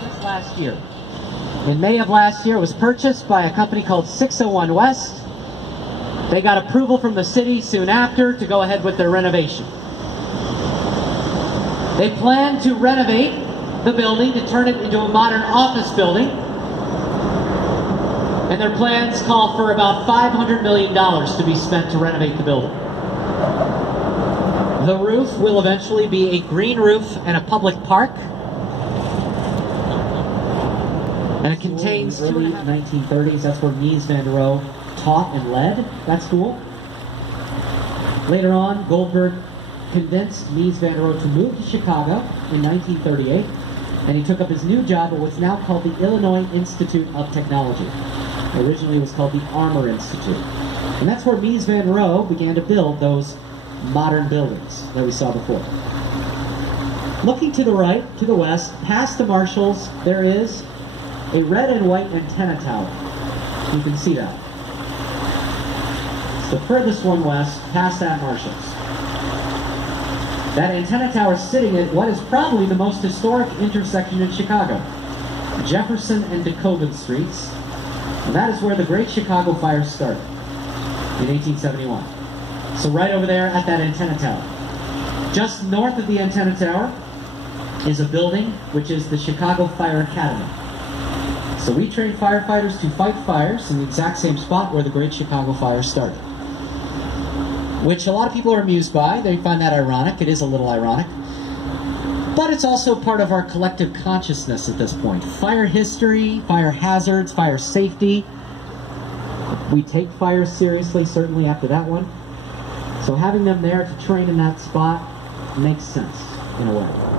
Just last year. In May of last year, it was purchased by a company called 601 West. They got approval from the city soon after to go ahead with their renovation. They plan to renovate the building to turn it into a modern office building. And their plans call for about $500 million to be spent to renovate the building. The roof will eventually be a green roof and a public park. And it contains early 1930s. That's where Mies van der Rohe taught and led that school. Later on, Goldberg convinced Mies van der Rohe to move to Chicago in 1938, and he took up his new job at what's now called the Illinois Institute of Technology. Originally it was called the Armour Institute. And that's where Mies van der Rohe began to build those modern buildings that we saw before. Looking to the right, to the west, past the Marshalls, there is a red and white antenna tower. You can see that. It's the furthest one west, past that Marshalls. That antenna tower is sitting at what is probably the most historic intersection in Chicago, Jefferson and DeKalb Streets. And that is where the Great Chicago Fire started in 1871. So right over there at that antenna tower. Just north of the antenna tower is a building which is the Chicago Fire Academy. So we train firefighters to fight fires in the exact same spot where the Great Chicago Fire started. Which a lot of people are amused by. They find that ironic. It is a little ironic. But it's also part of our collective consciousness at this point. Fire history, fire hazards, fire safety. We take fire seriously, certainly after that one. So having them there to train in that spot makes sense, in a way.